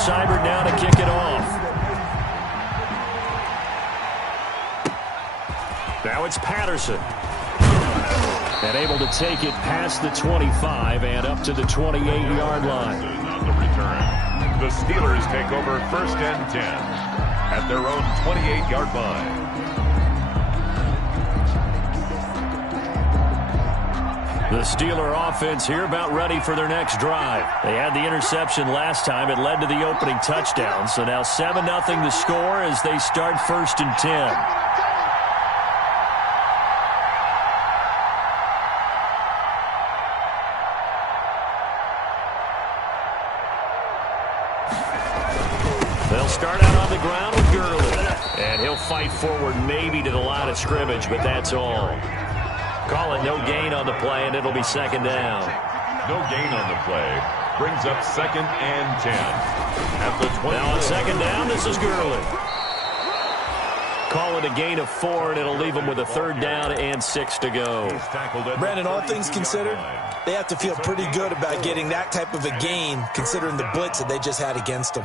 Seibert now to kick it off. Now it's Patterson. And able to take it past the 25 and up to the 28-yard line. On the return, the Steelers take over 1st and 10 at their own 28-yard line. The Steeler offense here about ready for their next drive. They had the interception last time. It led to the opening touchdown. So now 7-0 the score as they start 1st and 10. They'll start out on the ground with Gurley. And he'll fight forward maybe to the line of scrimmage, but that's all. Call it no gain on the play, and it'll be 2nd down. No gain on the play. Brings up 2nd and 10. At the 20. Now on 2nd down, this is Gurley. Call it a gain of 4, and it'll leave them with a 3rd down and 6 to go. Brandon, all things considered, they have to feel pretty good about getting that type of a gain, considering the blitz that they just had against them.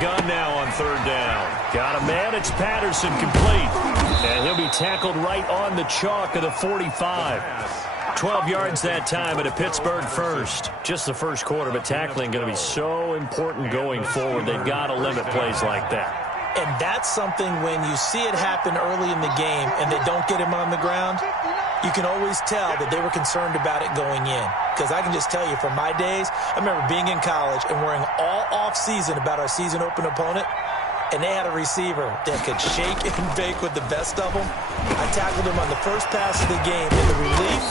Gun now on 3rd down. Got a man. It's Patterson, complete. And he'll be tackled right on the chalk of the 45. 12 yards that time at a Pittsburgh first. Just the first quarter, but tackling going to be so important going forward. They've got to limit plays like that. And that's something when you see it happen early in the game and they don't get him on the ground, you can always tell that they were concerned about it going in. Because I can just tell you from my days, I remember being in college and worrying all off-season about our season open opponent, and they had a receiver that could shake and bake with the best of them. I tackled him on the first pass of the game, and the relief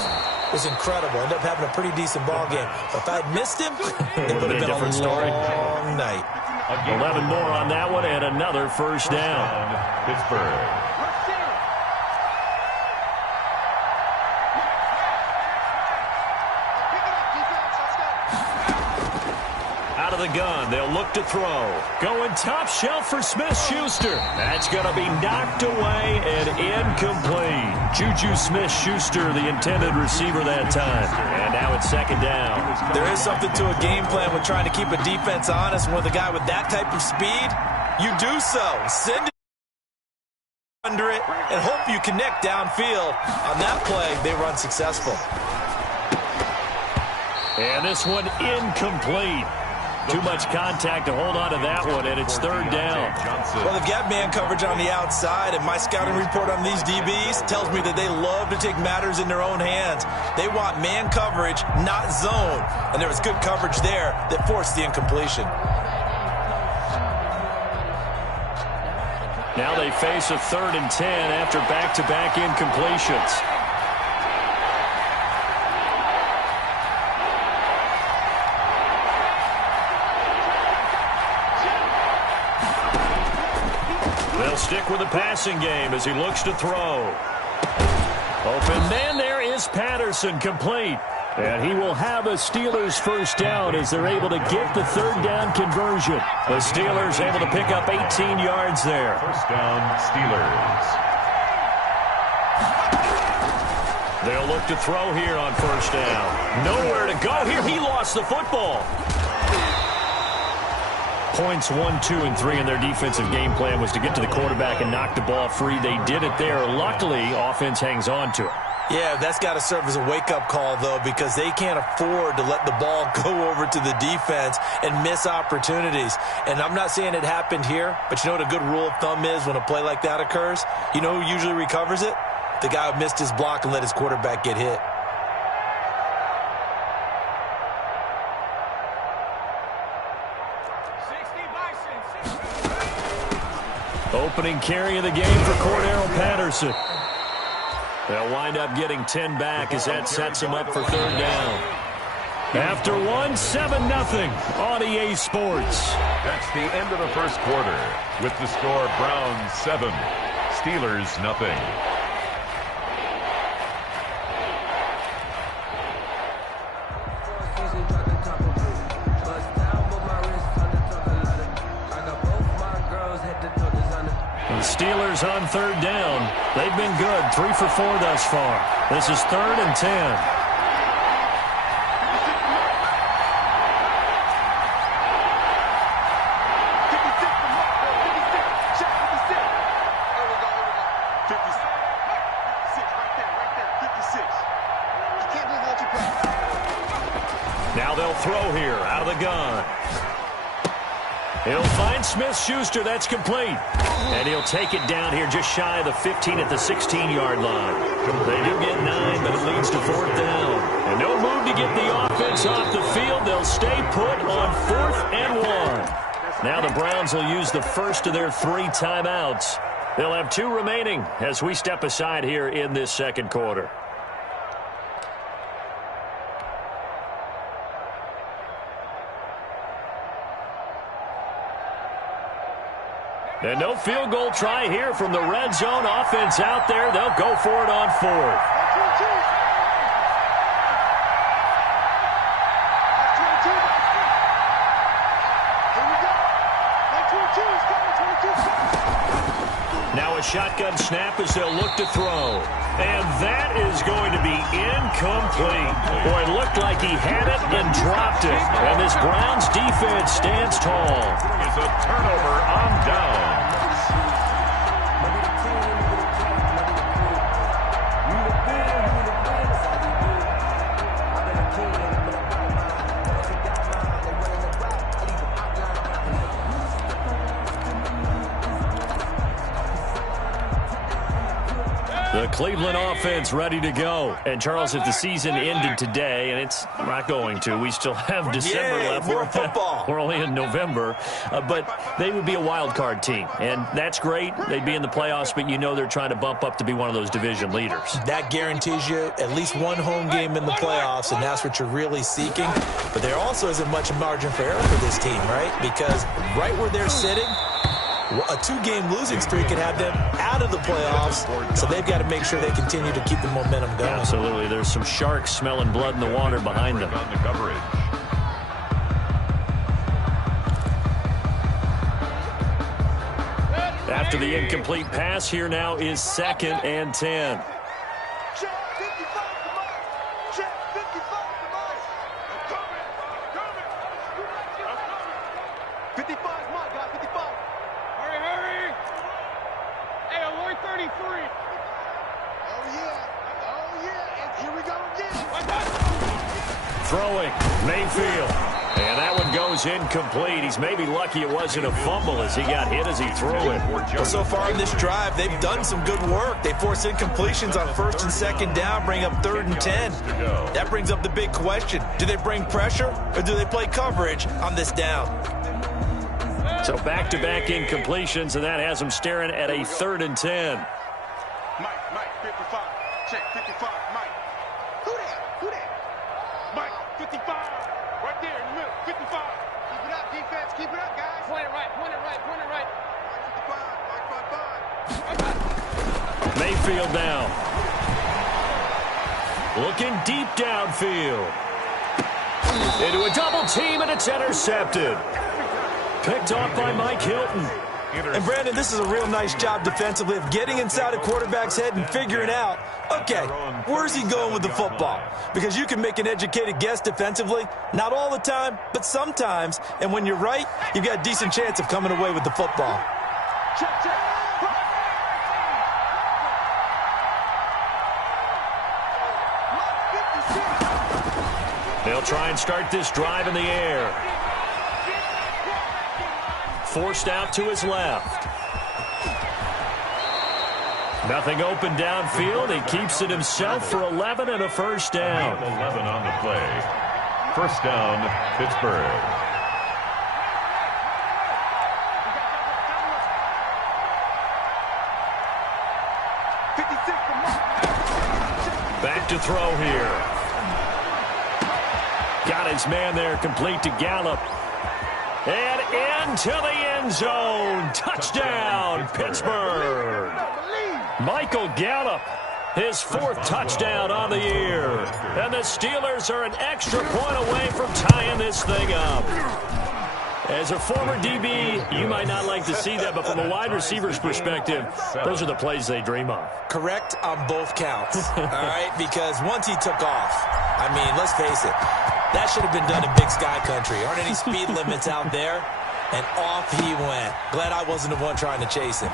was incredible. Ended up having a pretty decent ball game. But if I had missed him, it would have been a long night. 11 more on that one, and another 1st down. Pittsburgh. The gun. They'll look to throw. Going top shelf for Smith-Schuster. That's going to be knocked away and incomplete. Juju Smith-Schuster, the intended receiver that time. And now it's 2nd down. There is something to a game plan with trying to keep a defense honest. With a guy with that type of speed, you do so. Send it under it and hope you connect downfield. On that play, they were unsuccessful. And this one incomplete. Too much contact to hold on to that one, and it's 3rd down. Well, they've got man coverage on the outside, and my scouting report on these DBs tells me that they love to take matters in their own hands. They want man coverage, not zone, and there was good coverage there that forced the incompletion. Now they face a 3rd and 10 after back-to-back incompletions. They'll stick with the passing game as he looks to throw. Open man, there is Patterson, complete. And he will have a Steelers 1st down as they're able to get the 3rd down conversion. The Steelers able to pick up 18 yards there. 1st down, Steelers. They'll look to throw here on 1st down. Nowhere to go here. He lost the football. Points 1, 2, and 3 in their defensive game plan was to get to the quarterback and knock the ball free. They did it there. Luckily, offense hangs on to it. Yeah, that's got to serve as a wake-up call, though, because they can't afford to let the ball go over to the defense and miss opportunities. And I'm not saying it happened here, but you know what a good rule of thumb is when a play like that occurs? You know who usually recovers it? The guy who missed his block and let his quarterback get hit. Opening carry of the game for Cordero Patterson. They'll wind up getting 10 back as that sets them up for 3rd down. After one, 7-0 on EA Sports. That's the end of the first quarter with the score Browns 7, Steelers 0. The Steelers Browns on third down. They've been good, 3 for 4 thus far. This is 3rd and 10. Now they'll throw here out of the gun. He'll find Smith-Schuster. That's complete. And he'll take it down here just shy of the 15 at the 16-yard line. They do get 9, but it leads to 4th down. And no move to get the offense off the field. They'll stay put on 4th and 1. Now the Browns will use the first of their 3 timeouts. They'll have 2 remaining as we step aside here in this second quarter. And no field goal try here from the red zone. Offense out there. They'll go for it on 4th. Now a shotgun snap as they'll look to throw. And that is going to be incomplete. Boy, it looked like he had it and dropped it. And this Browns defense stands tall. It's a turnover on downs. The Cleveland offense ready to go. And, Charles, if the season ended today, and it's not going to, we still have December left. More football. We're only in November. But they would be a wild card team. And that's great. They'd be in the playoffs, but you know they're trying to bump up to be one of those division leaders. That guarantees you at least one home game in the playoffs, and that's what you're really seeking. But there also isn't much margin for error for this team, right? Because right where they're sitting, a 2-game losing streak could have them out of the playoffs, so they've got to make sure they continue to keep the momentum going. Absolutely. There's some sharks smelling blood in the water behind them. On the coverage. After the incomplete pass, here now is 2nd and 10. Throwing, Mayfield. And that one goes incomplete. He's maybe lucky it wasn't a fumble as he got hit as he threw it. Well, so far in this drive, they've done some good work. They force incompletions on 1st and 2nd down, bring up 3rd and 10. That brings up the big question. Do they bring pressure or do they play coverage on this down? So back-to-back incompletions, and that has them staring at a 3rd and 10. Mike, 55. Check, 55, Mike. Who that? Mike, 55. Right there in the middle, 55. Keep it up, defense. Keep it up, guys. Point it right. Mike 55. Mayfield down. Looking deep downfield. Into a double team, and it's intercepted. Picked off by Mike Hilton. And, Brandon, this is a real nice job defensively of getting inside a quarterback's head and figuring out, okay, where's he going with the football? Because you can make an educated guess defensively, not all the time, but sometimes. And when you're right, you've got a decent chance of coming away with the football. They'll try and start this drive in the air. Forced out to his left. Nothing open downfield. He keeps it himself for 11 and a first down. 11 on the play. First down, Pittsburgh. Back to throw here. Got his man there, complete to Gallup. And into the end zone. Touchdown, Pittsburgh. Michael Gallup, his 4th touchdown on the year. And the Steelers are an extra point away from tying this thing up. As a former DB, you might not like to see that, but from a wide receiver's perspective, those are the plays they dream of. Correct on both counts, all right? Because once he took off, I mean, let's face it, that should have been done in Big Sky Country. Aren't any speed limits out there? And off he went. Glad I wasn't the one trying to chase him.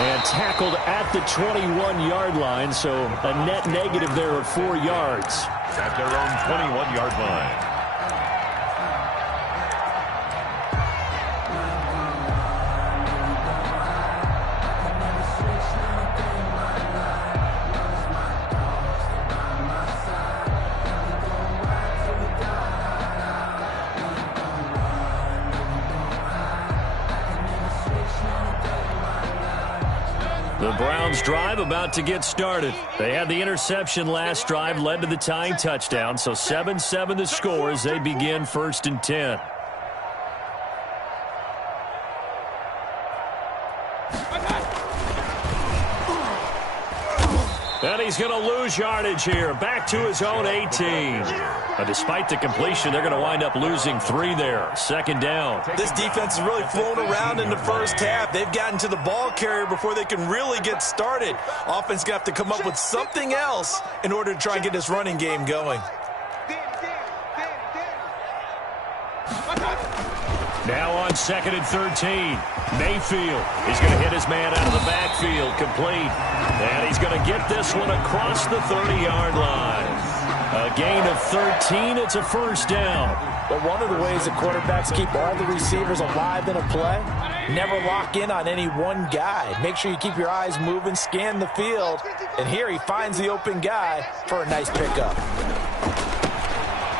And tackled at the 21-yard line, so a net negative there of 4 yards. At their own 21-yard line. The Browns drive about to get started. They had the interception last drive, led to the tying touchdown, so 7-7 the score as they begin 1st and 10. And he's going to lose yardage here, back to his own 18. But despite the completion, they're going to wind up losing 3 there. 2nd down. This defense has really flown around in the first half. They've gotten to the ball carrier before they can really get started. Offense going to have to come up with something else in order to try and get this running game going. Now on 2nd and 13. Mayfield is going to hit his man out of the backfield, complete. And he's going to get this one across the 30-yard line. A gain of 13. It's a 1st down. But one of the ways that quarterbacks keep all the receivers alive in a play, never lock in on any one guy. Make sure you keep your eyes moving, scan the field. And here he finds the open guy for a nice pickup.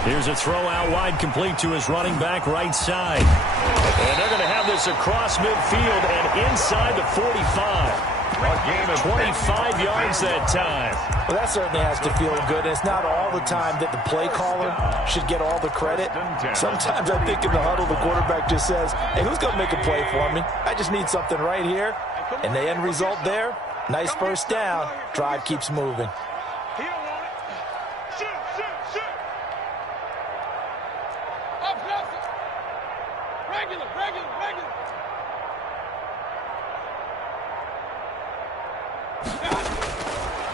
Here's a throw out wide, complete to his running back right side. And they're going to have this across midfield and inside the 45. A gain of 25 yards that time. Well, that certainly has to feel good. It's not all the time that the play caller should get all the credit. Sometimes I think in the huddle, the quarterback just says, hey, who's going to make a play for me? I just need something right here. And the end result there, nice 1st down. Drive keeps moving.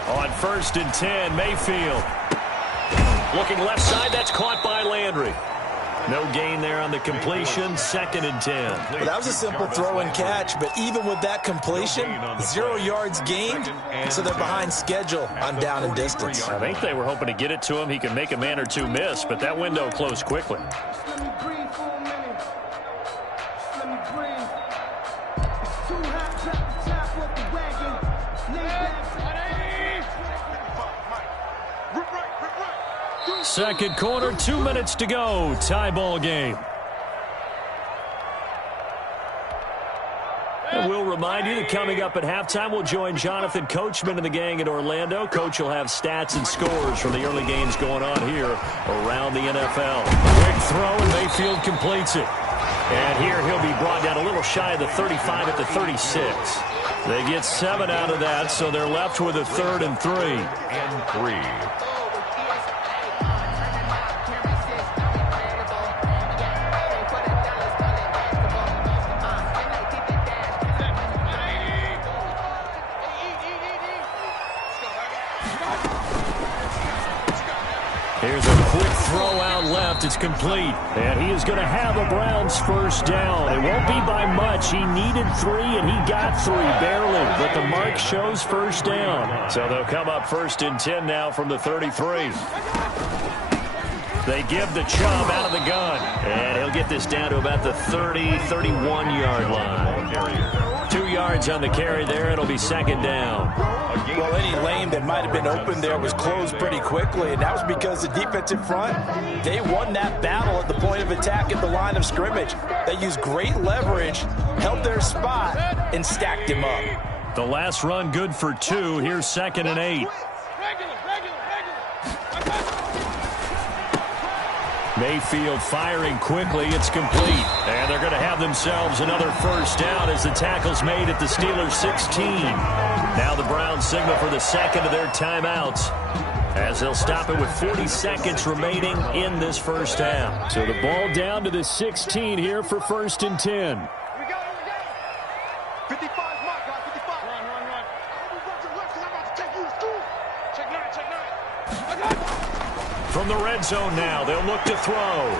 On 1st and 10, Mayfield. Looking left side, that's caught by Landry. No gain there on the completion, 2nd and 10. Well, that was a simple throw and catch, but even with that completion, 0 yards gained, so they're behind schedule on down and distance. I think they were hoping to get it to him. He could make a man or two miss, but that window closed quickly. Let me breathe for a minute. Let me breathe. It's too hot, drop the top off the wagon. Lay back. 2nd quarter, 2 minutes to go. Tie ball game. And we'll remind you that coming up at halftime, we'll join Jonathan Coachman and the gang in Orlando. Coach will have stats and scores from the early games going on here around the NFL. Quick throw, and Mayfield completes it. And here he'll be brought down a little shy of the 35 at the 36. They get 7 out of that, so they're left with a 3rd and 3. And 3. Here's a quick throw out left. It's complete. And he is going to have a Browns 1st down. It won't be by much. He needed 3, and he got 3, barely. But the mark shows 1st down. So they'll come up 1st and 10 now from the 33. They give the Chubb out of the gun. And he'll get this down to about the 30, 31-yard line. 2 yards on the carry there. It'll be 2nd down. Well, any lane that might have been open there was closed pretty quickly, and that was because the defensive front, they won that battle at the point of attack at the line of scrimmage. They used great leverage, held their spot, and stacked him up. The last run good for 2. Here's 2nd and 8. Mayfield firing quickly. It's complete. And they're going to have themselves another 1st down as the tackle's made at the Steelers' 16. Now the Browns signal for the 2nd of their timeouts as they'll stop it with 40 seconds remaining in this first half. So the ball down to the 16 here for 1st and 10. Here we go. 55 mark, guys. 55. Run. Run to left, 'cause I'm about to take you to school. Check 9. From the red zone now, they'll look to throw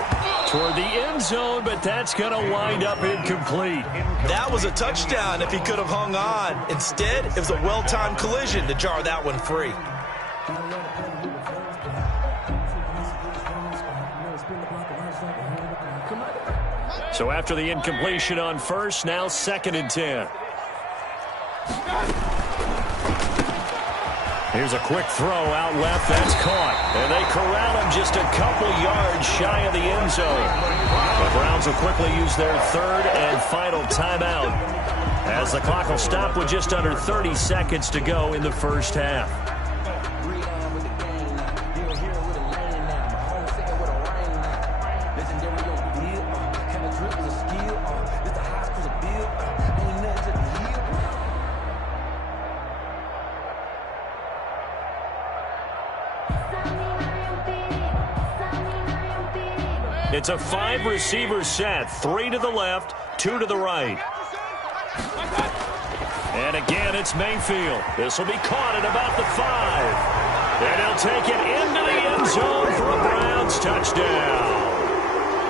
toward the end zone, but that's going to wind up incomplete. That was a touchdown if he could have hung on. Instead, it was a well-timed collision to jar that one free. So after the incompletion on first, now 2nd and 10. Here's a quick throw out left. That's caught. And they corral him just a couple yards shy of the end zone. The Browns will quickly use their 3rd and final timeout as the clock will stop with just under 30 seconds to go in the first half. It's a 5-receiver set, 3 to the left, 2 to the right. And again, it's Mayfield. This will be caught at about the 5. And he'll take it into the end zone for a Browns touchdown.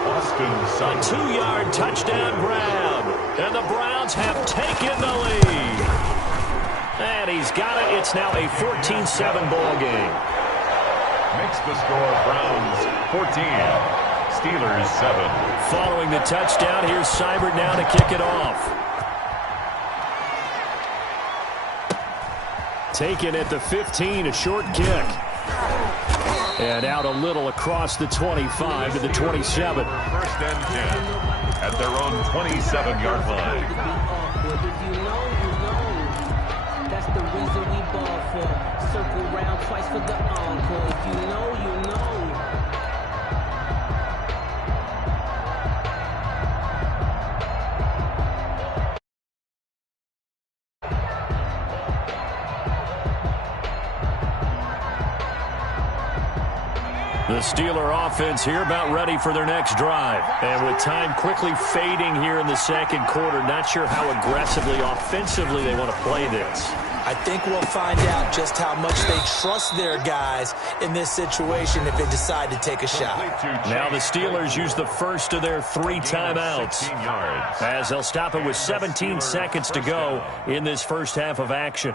A 2-yard touchdown grab. And the Browns have taken the lead. And he's got it. It's now a 14-7 ball game. Makes the score Browns 14. Steelers 7. Following the touchdown, here's Seibert now to kick it off. Taken at the 15, a short kick. And out a little across the 25 to the 27. 1st and 10 at their own 27-yard line. That's the reason we ball for. Circle round twice for the encore. If you know, you know. The Steeler offense here about ready for their next drive. And with time quickly fading here in the 2nd quarter, not sure how aggressively, offensively they want to play this. I think we'll find out just how much they trust their guys in this situation if they decide to take a shot. Now the Steelers use the first of their 3 timeouts as they'll stop it with 17 seconds to go in this first half of action.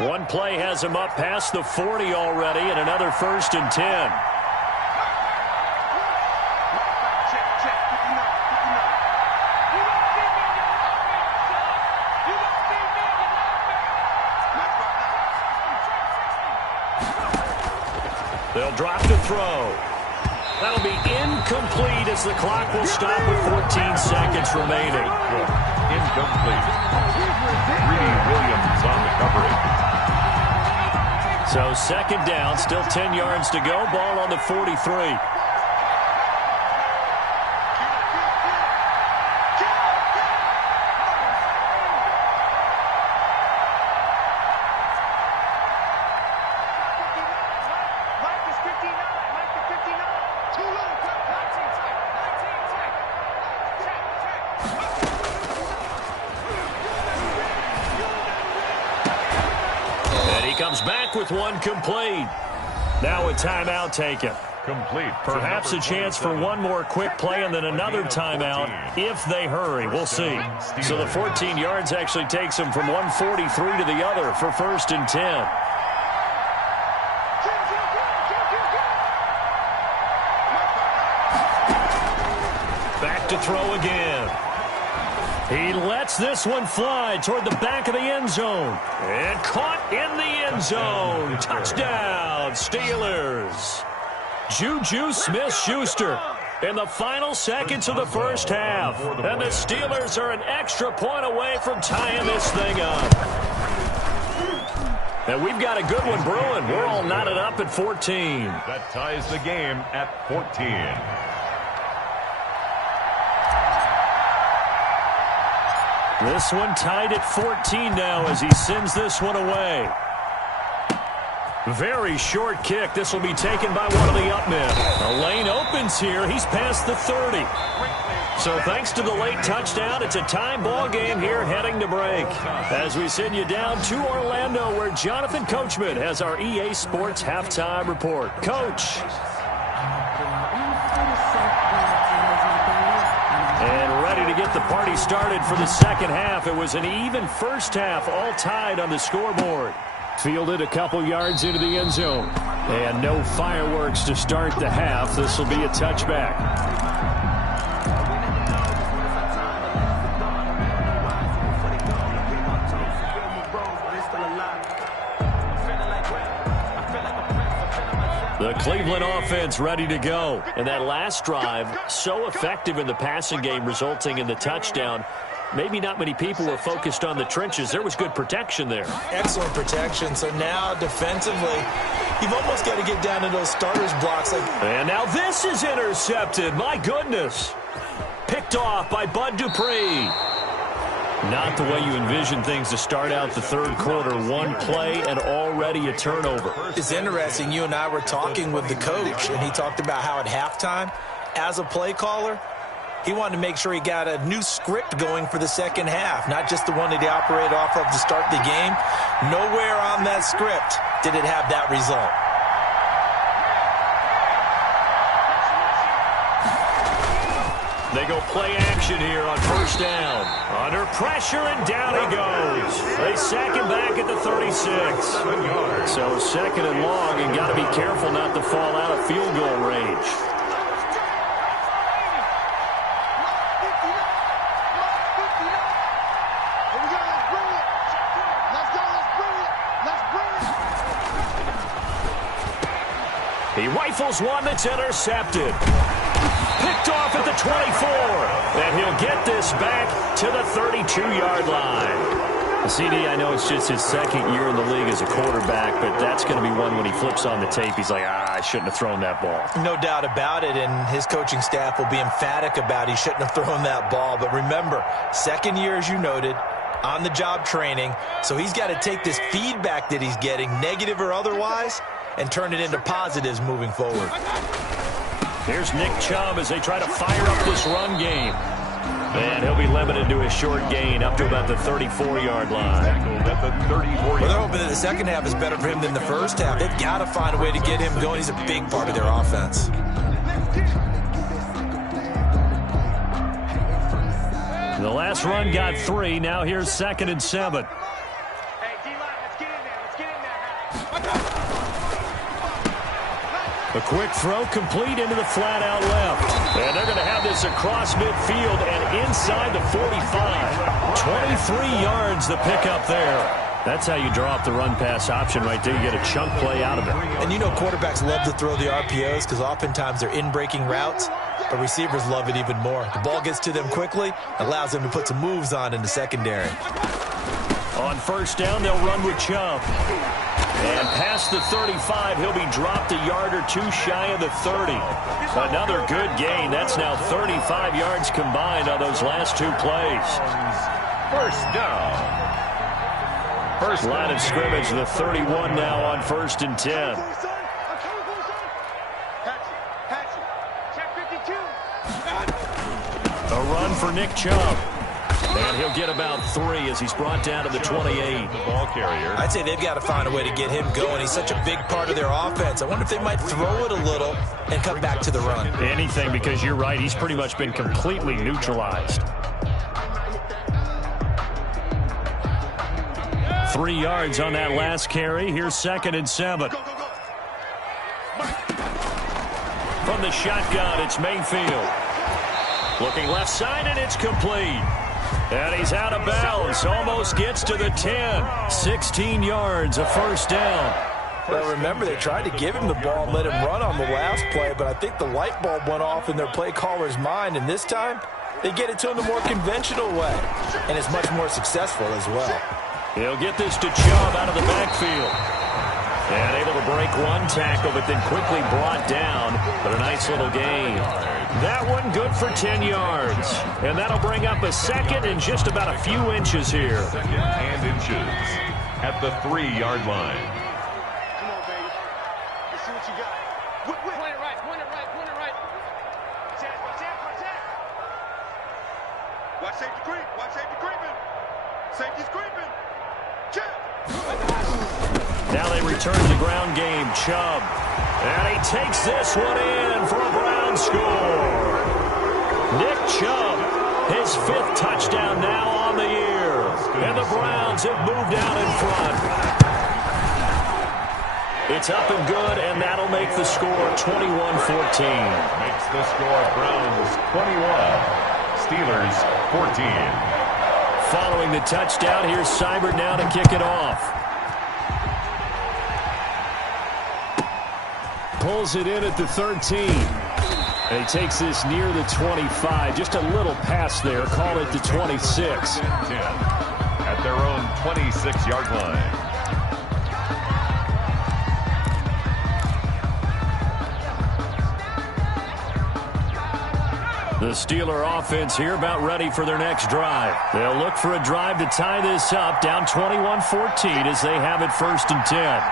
One play has him up past the 40 already, and another 1st and 10. They'll drop to throw. That'll be incomplete as the clock will stop with 14 seconds remaining. Incomplete. Greedy Williams on the coverage. So 2nd down, still 10 yards to go. Ball on the 43. Back with one complete. Now a timeout taken. Complete. Perhaps a chance for one more quick play and then another timeout if they hurry. We'll see. So the 14 yards actually takes them from 143 to the other for 1st and 10. Back to throw again. He lets this one fly toward the back of the end zone. And caught in the end zone. Touchdown, Steelers. Juju Smith-Schuster in the final seconds of the first half. And the Steelers are an extra point away from tying this thing up. And we've got a good one brewing. We're all knotted up at 14. That ties the game at 14. This one tied at 14 now as he sends this one away. Very short kick. This will be taken by one of the up men. The lane opens here. He's past the 30. So thanks to the late touchdown, it's a tie ball game here heading to break. As we send you down to Orlando, where Jonathan Coachman has our EA Sports halftime report. Coach. And ready to get the party started for the second half. It was an even first half, all tied on the scoreboard. Fielded a couple yards into the end zone. And no fireworks to start the half. This will be a touchback. The Cleveland offense ready to go. And that last drive, so effective in the passing game, resulting in the touchdown. Maybe not many people were focused on the trenches. There was good protection there. Excellent protection. So now defensively, you've almost got to get down to those starters blocks. And now this is intercepted. My goodness. Picked off by Bud Dupree. Not the way you envision things to start out the third quarter. One play and already a turnover. It's interesting. You and I were talking with the coach, and he talked about how at halftime, as a play caller, he wanted to make sure he got a new script going for the second half, not just the one that he operated off of to start the game. Nowhere on that script did it have that result. They go play action here on first down. Under pressure, and down he goes. They sack him back at the 36. So second and long, and got to be careful not to fall out of field goal range. He rifles one that's intercepted. Picked off at the 24. And he'll get this back to the 32-yard line. CD, I know it's just his second year in the league as a quarterback, but that's going to be one when he flips on the tape. He's like, I shouldn't have thrown that ball. No doubt about it, and his coaching staff will be emphatic about he shouldn't have thrown that ball. But remember, second year, as you noted, on-the-job training, so he's got to take this feedback that he's getting, negative or otherwise, and turn it into positives moving forward. Here's Nick Chubb as they try to fire up this run game. And he'll be limited to a short gain up to about the 34-yard line. Well, they're hoping that the second half is better for him than the first half. They've got to find a way to get him going. He's a big part of their offense. The last run got 3. Now here's 2nd and 7. A quick throw complete into the flat out left. And they're going to have this across midfield and inside the 45. 23 yards the pickup there. That's how you draw up the run-pass option right there. You get a chunk play out of it. And you know quarterbacks love to throw the RPOs because oftentimes they're in-breaking routes, but receivers love it even more. The ball gets to them quickly, allows them to put some moves on in the secondary. On first down, they'll run with Chubb. And past the 35, he'll be dropped a yard or two shy of the 30. Another good gain. That's now 35 yards combined on those last two plays. First down. First line of scrimmage, the 31 now on 1st and 10. A run for Nick Chubb. And he'll get about 3 as he's brought down to the 28. The ball carrier. I'd say they've got to find a way to get him going. He's such a big part of their offense. I wonder if they might throw it a little and come back to the run. Anything, because you're right. He's pretty much been completely neutralized. 3 yards on that last carry. Here's 2nd and 7. From the shotgun, it's Mayfield. Looking left side, and it's complete. And he's out of bounds. Almost gets to the 10. 16 yards, a first down. Well, remember, they tried to give him the ball and let him run on the last play, but I think the light bulb went off in their play caller's mind, and this time they get it to him the more conventional way, and it's much more successful as well. He'll get this to Chubb out of the backfield. And able to break one tackle, but then quickly brought down. But a nice little gain. That one good for 10 yards. And that'll bring up a second and just about a few inches here. Second and inches at the 3-yard line. Come on, baby. Let's see what you got. Point it right, point it right, point it right. Watch out, watch out, watch out. Watch safety creep, watch safety creeping. Safety's creeping. Check. Now they return to the ground game. Chubb. And he takes this one in for a Brown score. Nick Chubb, his 5th touchdown now on the year. And the Browns have moved out in front. It's up and good, and that'll make the score 21-14. Makes the score Browns 21, Steelers 14. Following the touchdown, here's Seibert now to kick it off. Pulls it in at the 13. And he takes this near the 25. Just a little pass there. Call it the 26. 10 at their own 26-yard line. The Steeler offense here about ready for their next drive. They'll look for a drive to tie this up, down 21-14 as they have it 1st and 10.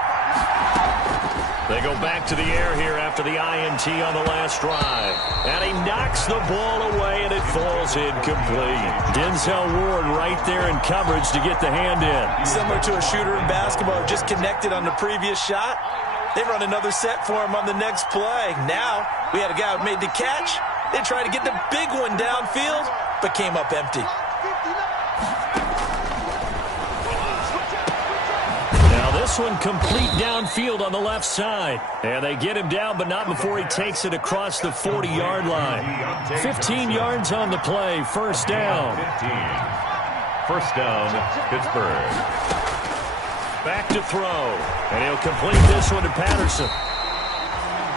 They go back to the air here after the INT on the last drive. And he knocks the ball away, and it falls incomplete. Denzel Ward right there in coverage to get the hand in. Similar to a shooter in basketball, just connected on the previous shot. They run another set for him on the next play. Now, we had a guy who made the catch. They tried to get the big one downfield, but came up empty. This one complete downfield on the left side. And they get him down, but not before he takes it across the 40-yard line. 15 yards on the play, 1st down. 1st down, Pittsburgh. Back to throw. And he'll complete this one to Patterson.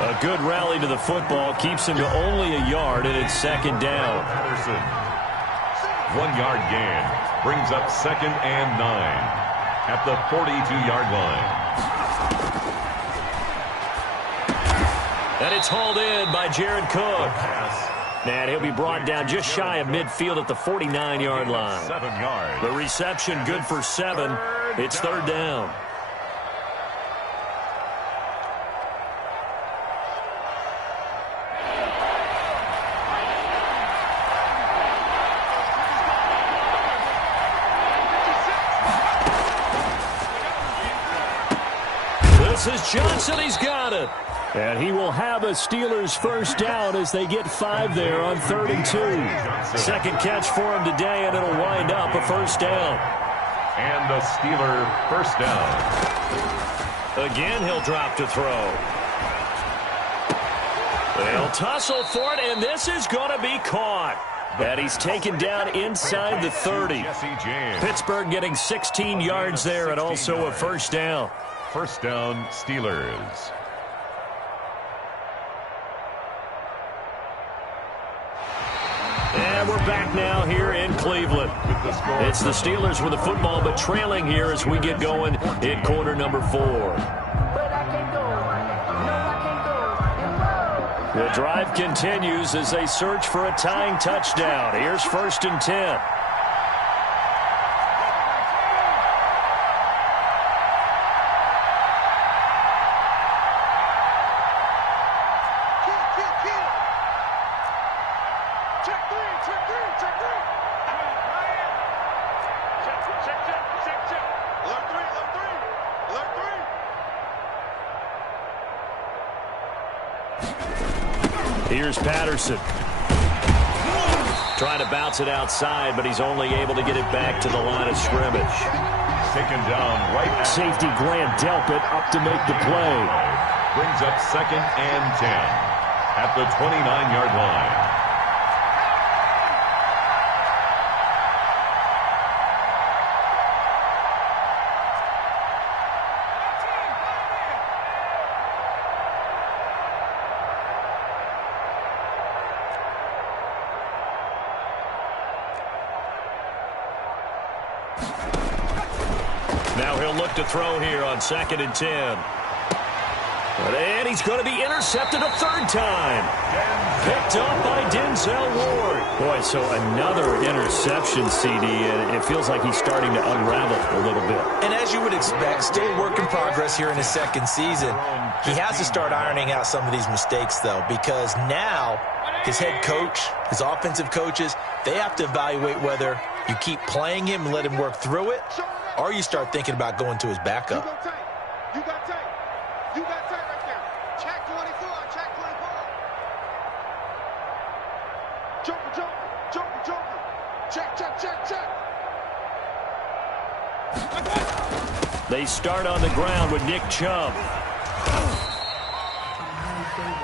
A good rally to the football keeps him to only a yard, and it's 2nd down. Patterson. 1-yard gain. Brings up 2nd and 9. At the 42-yard line. And it's hauled in by Jared Cook. And he'll be brought down just shy of midfield at the 49-yard line. 7 yards. The reception good for 7. It's 3rd down. This is Johnson. He's got it. And he will have a Steelers 1st down as they get 5 there on 3rd and 2. 2nd catch for him today, and it'll wind up a 1st down. And the Steeler 1st down. Again, he'll drop to throw. They'll tussle for it, and this is going to be caught. And he's taken down inside the 30. Pittsburgh getting 16 yards there and also a 1st down. 1st down, Steelers. And we're back now here in Cleveland. It's the Steelers with the football, but trailing here as we get going in quarter number 4. The drive continues as they search for a tying touchdown. Here's 1st and 10. Here's Patterson. Trying to bounce it outside, but he's only able to get it back to the line of scrimmage. Taken down right at safety Grant Delpit up to make the play. Brings up 2nd and 10 at the 29-yard line. Now he'll look to throw here on 2nd and 10. And he's going to be intercepted a 3rd time. Picked up by Denzel Ward. Boy, so another interception, CD, and it feels like he's starting to unravel a little bit. And as you would expect, still a work in progress here in his second season. He has to start ironing out some of these mistakes, though, because now his head coach, his offensive coaches, they have to evaluate whether you keep playing him and let him work through it, or you start thinking about going to his backup. You got tape. You got tape right there. Check 24. Check 24. Joker. Check. They start on the ground with Nick Chubb.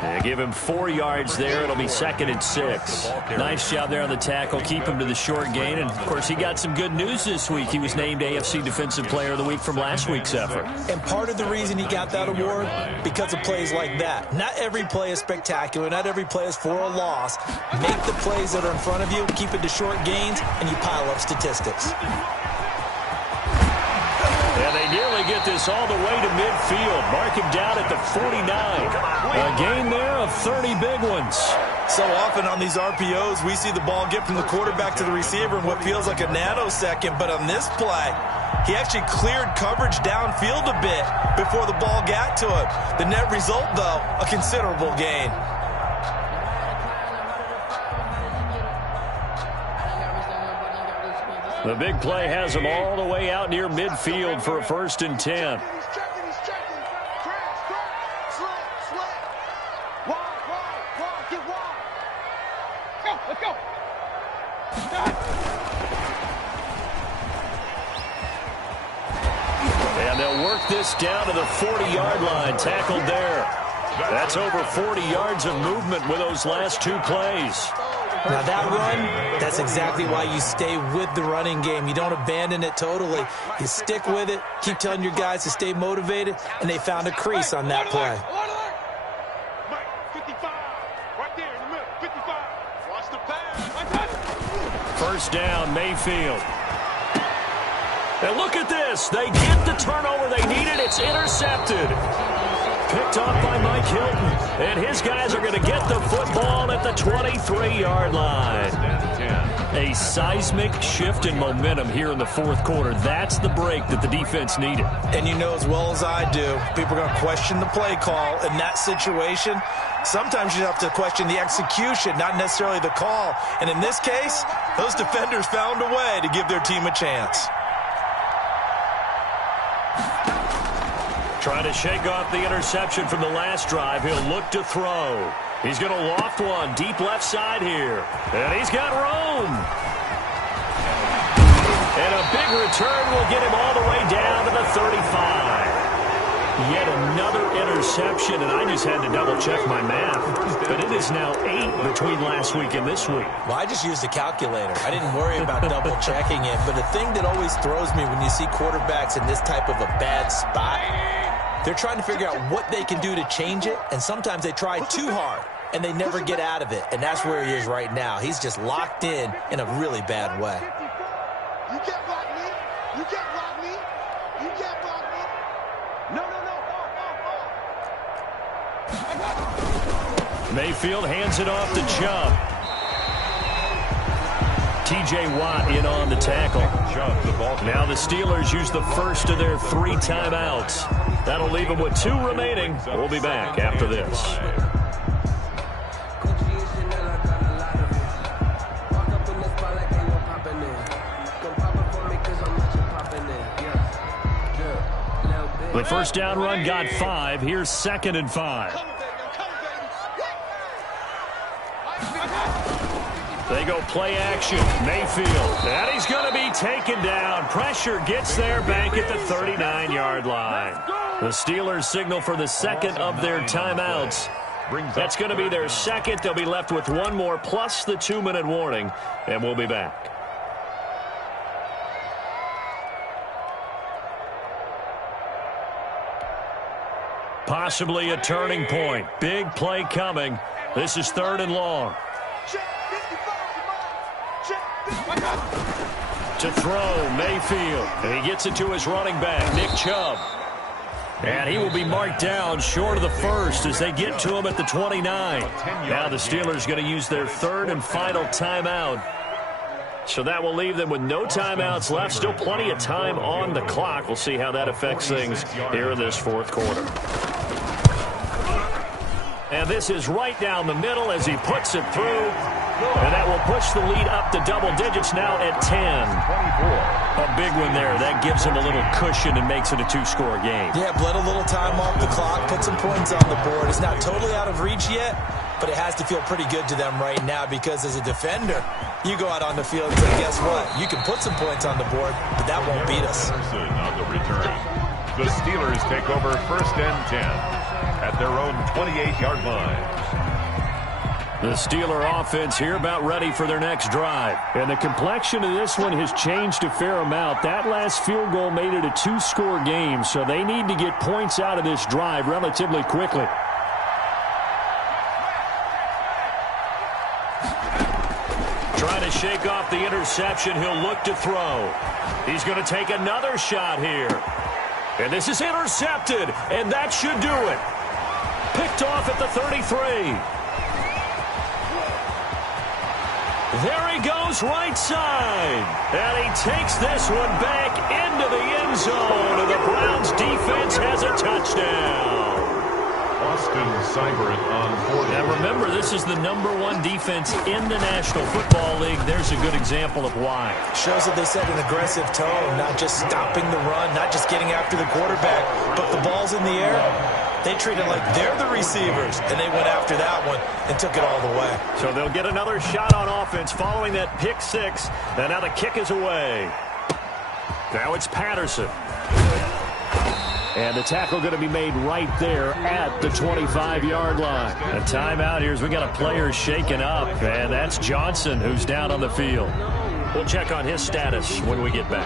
They give him 4 yards there. It'll be 2nd and 6. Nice job there on the tackle. Keep him to the short gain. And, of course, he got some good news this week. He was named AFC Defensive Player of the Week from last week's effort. And part of the reason he got that award, because of plays like that. Not every play is spectacular. Not every play is for a loss. Make the plays that are in front of you, keep it to short gains, and you pile up statistics. And they nearly get this all the way to midfield. Mark him down at the 49. A gain there of 30 big ones. So often on these RPOs, we see the ball get from the quarterback to the receiver in what feels like a nanosecond. But on this play, he actually cleared coverage downfield a bit before the ball got to him. The net result, though, a considerable gain. The big play has him all the way out near midfield for a 1st and 10. He's checking. Slip. Wide. Get wide. Let's go. And they'll work this down to the 40-yard line. Tackled there. That's over 40 yards of movement with those last 2 plays. Now that run, that's exactly why you stay with the running game. You don't abandon it totally. You stick with it, keep telling your guys to stay motivated, and they found a crease on that play. Mike, 55. Right there in the middle. 55. Watch the pass. 1st down, Mayfield. And look at this. They get the turnover they needed. It's intercepted. Picked off by Mike Hilton. And his guys are going to get the football at the 23-yard line. A seismic shift in momentum here in the 4th quarter. That's the break that the defense needed. And you know as well as I do, people are going to question the play call in that situation. Sometimes you have to question the execution, not necessarily the call. And in this case, those defenders found a way to give their team a chance. Trying to shake off the interception from the last drive. He'll look to throw. He's going to loft one deep left side here. And he's got room. And a big return will get him all the way down to the 35. Yet another interception, and I just had to double-check my math. But it is now 8 between last week and this week. Well, I just used a calculator. I didn't worry about double-checking it. But the thing that always throws me when you see quarterbacks in this type of a bad spot, they're trying to figure out what they can do to change it, and sometimes they try too hard, and they never get out of it. And that's where he is right now. He's just locked in a really bad way. You can't block me. You can't block me. You can't block me. No. Mayfield hands it off to Chubb. T.J. Watt in on the tackle. Now the Steelers use the first of their 3 timeouts. That'll leave them with 2 remaining. We'll be back after this. The first down run got 5. Here's 2nd and 5. They go play action. Mayfield. And he's going to be taken down. Pressure gets there back at the 39-yard line. The Steelers signal for the 2nd of their timeouts. That's going to be their 2nd. They'll be left with 1 more plus the 2-minute warning. And we'll be back. Possibly a turning point. Big play coming. This is 3rd and long. To throw, Mayfield. And he gets it to his running back, Nick Chubb. And he will be marked down short of the first as they get to him at the 29. Now the Steelers going to use their third and final timeout. So that will leave them with no timeouts left. Still plenty of time on the clock. We'll see how that affects things here in this fourth quarter. And this is right down the middle as he puts it through. And that will push the lead up to double digits now at 10. A big one there. That gives him a little cushion and makes it a two-score game. Yeah, bled a little time off the clock, put some points on the board. It's not totally out of reach yet, but it has to feel pretty good to them right now because as a defender, you go out on the field and say, guess what? You can put some points on the board, but that won't beat us. On the return. The Steelers take over first and 10 at their own 28-yard line. The Steeler offense here about ready for their next drive. And the complexion of this one has changed a fair amount. That last field goal made it a two-score game, so they need to get points out of this drive relatively quickly. Trying to shake off the interception. He'll look to throw. He's going to take another shot here. And this is intercepted, and that should do it. Picked off at the 33. There he goes right side. And he takes this one back into the end zone. And the Browns defense has a touchdown. Austin Seibert on 40. Now remember, this is the #1 defense in the National Football League. There's a good example of why. Shows that they set an aggressive tone, not just stopping the run, not just getting after the quarterback, but the ball's in the air. They treat it like they're the receivers, and they went after that one and took it all the way. So they'll get another shot on offense following that pick six. And now the kick is away. Now it's Patterson. And the tackle going to be made right there at the 25-yard line. A timeout here as we got a player shaken up, and that's Johnson who's down on the field. We'll check on his status when we get back.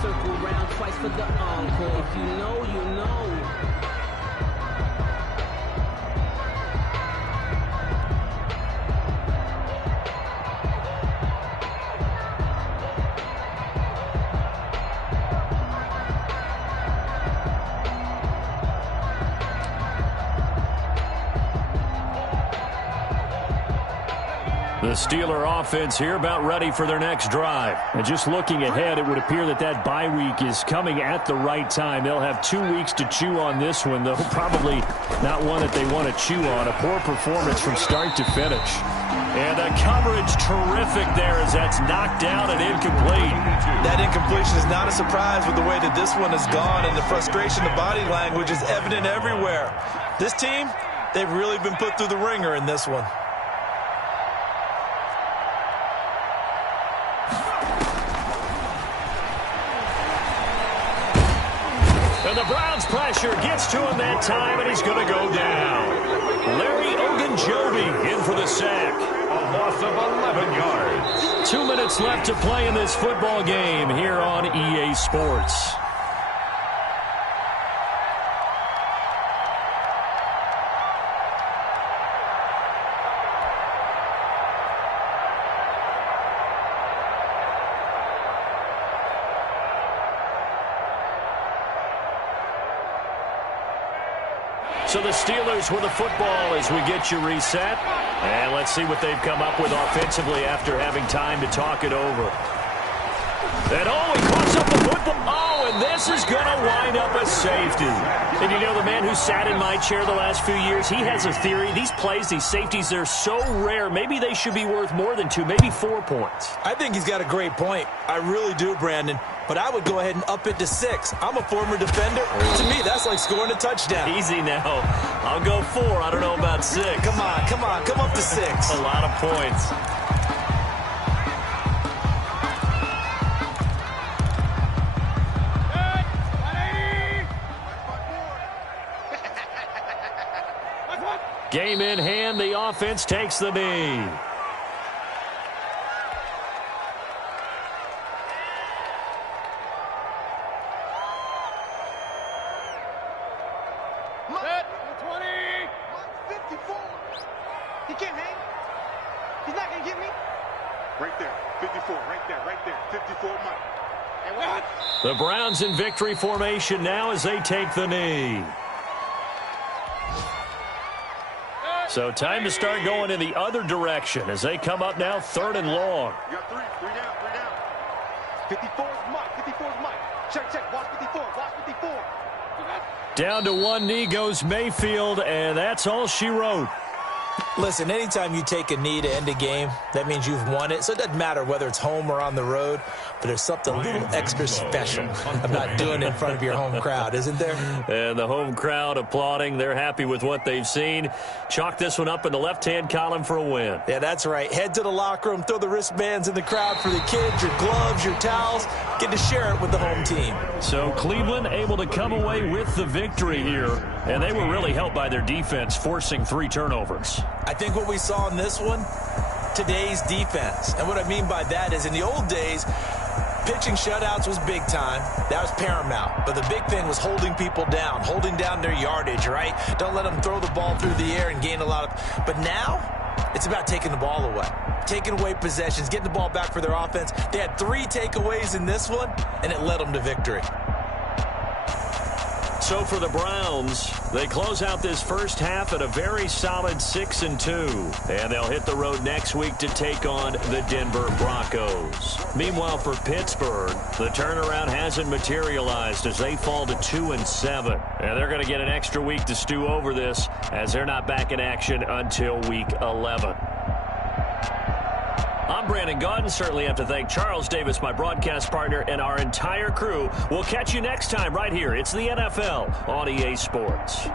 Circle round twice for the encore. If you know, you know. The Steeler offense here about ready for their next drive. And just looking ahead, it would appear that that bye week is coming at the right time. They'll have 2 weeks to chew on this one, though probably not one that they want to chew on. A poor performance from start to finish. And the coverage terrific there as that's knocked down and incomplete. That incompletion is not a surprise with the way that this one has gone, and the frustration, the body language is evident everywhere. This team, they've really been put through the ringer in this one. And the Browns pressure gets to him that time, and he's going to go down. Larry Ogunjobi in for the sack. A loss of 11 yards. 2 minutes left to play in this football game here on EA Sports. So the Steelers with the football as we get you reset. And let's see what they've come up with offensively after having time to talk it over. And he coughs up the football. Oh, and this is going to wind up a safety. And you know, the man who sat in my chair the last few years, he has a theory. These plays, these safeties, they're so rare. Maybe they should be worth more than 2, maybe 4 points. I think he's got a great point. I really do, Brandon. But I would go ahead and up it to 6. I'm a former defender. To me, that's like scoring a touchdown. Easy now. I'll go 4. I don't know about 6. Come on. Come up to 6. A lot of points. Game in hand. The offense takes the knee. He can't hang. He's not going to get me. Right there. 54. Right there. 54, Mike. The Browns in victory formation now as they take the knee. So time to start going in the other direction as they come up now 3rd and long. You got three down. 54's Mike. 54's Mike. Check. Watch 54. Watch 54. Down to one knee goes Mayfield, and that's all she wrote. Listen, anytime you take a knee to end a game, that means you've won it. So it doesn't matter whether it's home or on the road, but there's something a little extra special about doing it in front of your home crowd, isn't there? And the home crowd applauding. They're happy with what they've seen. Chalk this one up in the left-hand column for a win. Yeah, that's right. Head to the locker room, throw the wristbands in the crowd for the kids, your gloves, your towels. Get to share it with the home team. So Cleveland able to come away with the victory here, and they were really helped by their defense, forcing 3 turnovers. I think what we saw in this one, today's defense. And what I mean by that is in the old days, pitching shutouts was big time. That was paramount. But the big thing was holding people down, holding down their yardage, right? Don't let them throw the ball through the air and gain a lot of... But now, it's about taking the ball away. Taking away possessions, getting the ball back for their offense. They had 3 takeaways in this one, and it led them to victory. So for the Browns, they close out this first half at a very solid 6-2. And they'll hit the road next week to take on the Denver Broncos. Meanwhile, for Pittsburgh, the turnaround hasn't materialized as they fall to 2-7. And they're going to get an extra week to stew over this as they're not back in action until week 11. I'm Brandon Gaudin. Certainly have to thank Charles Davis, my broadcast partner, and our entire crew. We'll catch you next time right here. It's the NFL on EA Sports.